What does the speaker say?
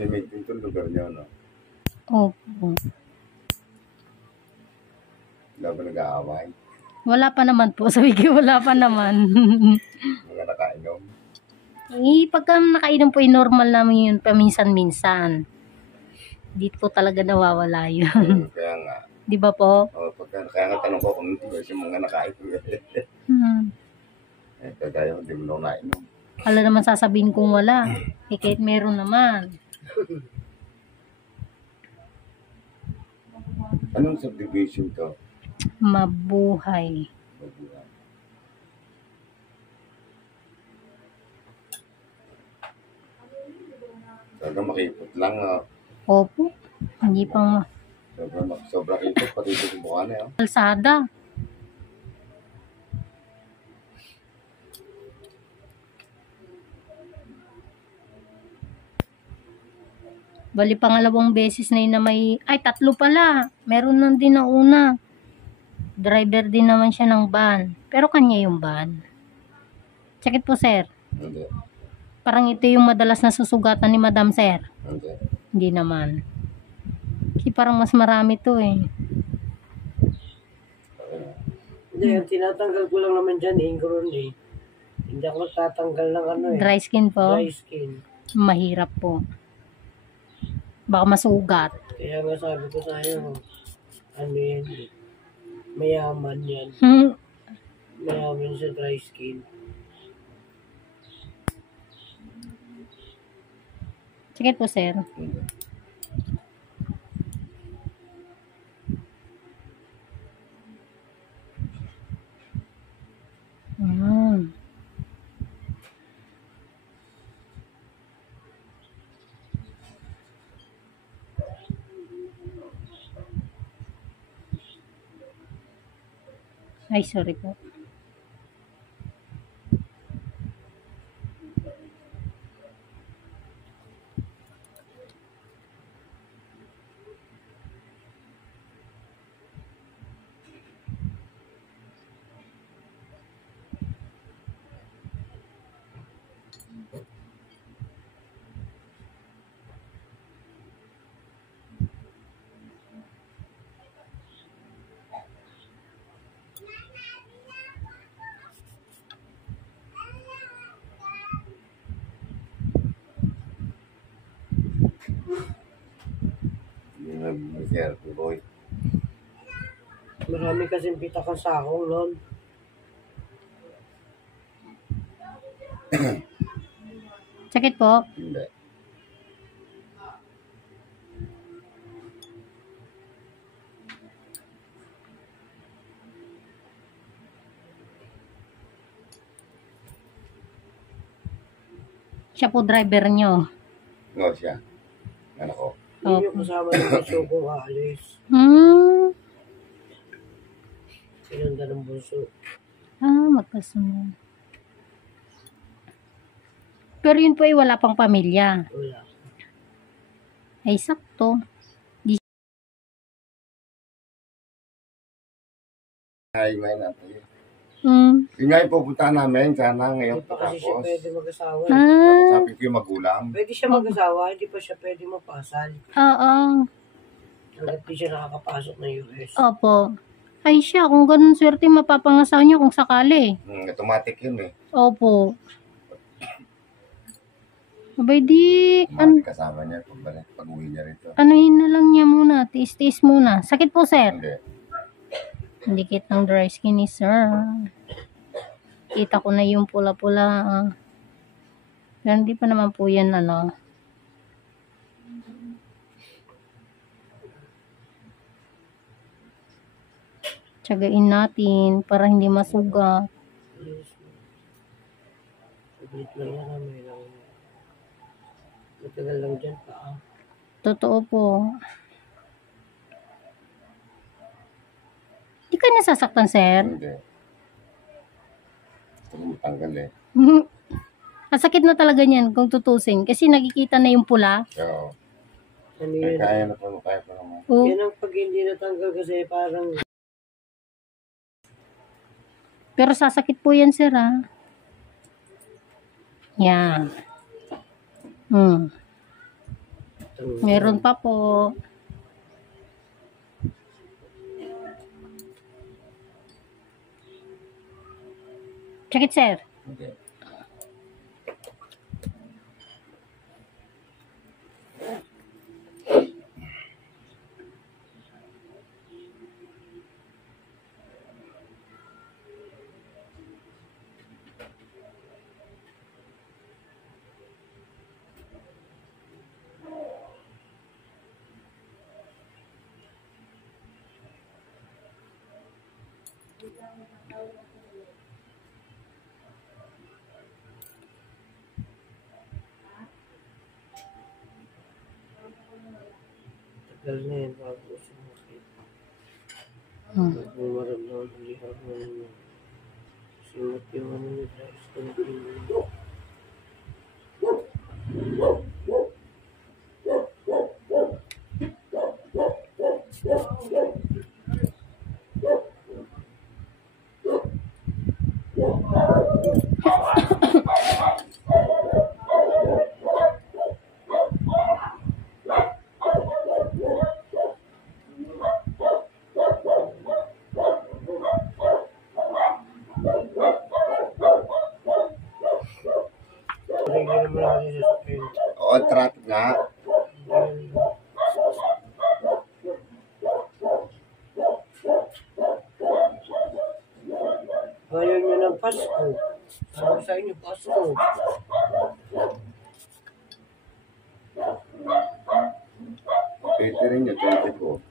tahimik din itong lugar niyo, no? Opo. Wala ba nag-aaway? Wala pa naman po. Sabi ko, wala pa naman. Mga nakainom? Pagka nakainom po, normal naman yun paminsan-minsan. Di po talaga nawawala yun. Kaya nga. Di ba po? Kaya nga tanong ko kung yung mga nakainom. Kaya hindi mo na nainom. Wala naman sasabihin kung wala. Kahit meron naman. Anong subdivision to? Mabuhay. Talaga makipot lang. Opo. Hindi pang Sobrang ipot. Pati ito yung mukha na yun. kalsada. Bali pangalawang beses na yun na may... Ay, tatlo pala. Meron nun din na una. Driver din naman siya ng van. Pero kanya yung van. Check it po, sir. Hindi. Parang ito yung madalas na susugatan ni Madam, sir. Hindi. Hindi naman. Kasi parang mas marami to eh. Hindi, ang tinatanggal ko lang naman dyan, ingron eh. Hindi ako nagtatanggal ng ano eh. Dry skin po. Dry skin. Mahirap po. Baka masugat. Kaya nga sabi ko sa'yo, ano yan eh. Mayaman yan. Mayaman sa dry skin. Sige po, sir. Hindi. Ay, sorry po. Yung nag-share to boy. Marami kasing pitakang sakong nun. Check it po. Hindi. Siya po driver nyo. No, siya. Ano ko? Hindi yung kasama ng bunso kong aalis. Sinanda ng bunso. Magkasunod. Pero yun po ay wala pang pamilya. Wala. Ay, sakto. Ay, may natin. Yun nga yung pupuntahan namin. Sana ngayon Hindi pa kasi siya tapos. pwede mag-asawa. Sabi ko yung magulang. Pwede siya mag-asawa, hindi pa siya pwede mapasal. Oo. Hanggat di siya nakakapasok ng US. Opo. Ay siya, kung ganun swerte mapapangasawa niya kung sakali. Automatic yun eh. Opo. Abay di, Automatic kasama niya pag-uwi niya rito. anuhin na lang niya muna, tiis-tiis muna. Sakit po, sir. Hindi. Dikit ng dry skin ni sir. Kita ko na yung pula-pula. Pero hindi pa naman po yan, ano. Tsagain natin para hindi masugat. Saglit lang yan, may lang. Matagal lang dyan pa. Totoo po. Di ka nasasaktan, sir? Hindi. Tanggal eh. Masakit na talaga niyan kung tutusin. Kasi nakikita na yung pula. So, Ano yun? kaya na pa naman. Oh. Yan ang pag hindi natanggal kasi parang Pero sasakit po yan, sir, ha? Yan. Meron pa po. Check it, sir. Okay. Tagal na yan bago sumakit. Hmm. Bago maramdaman ang liham ng simot yung ano nila. Stunting. Hindi naman natin sa sakin. Oo, traffic nga. Ayaw nyo ng Pasko. Ano sa inyo Pasko? Pwede rin yun, 24.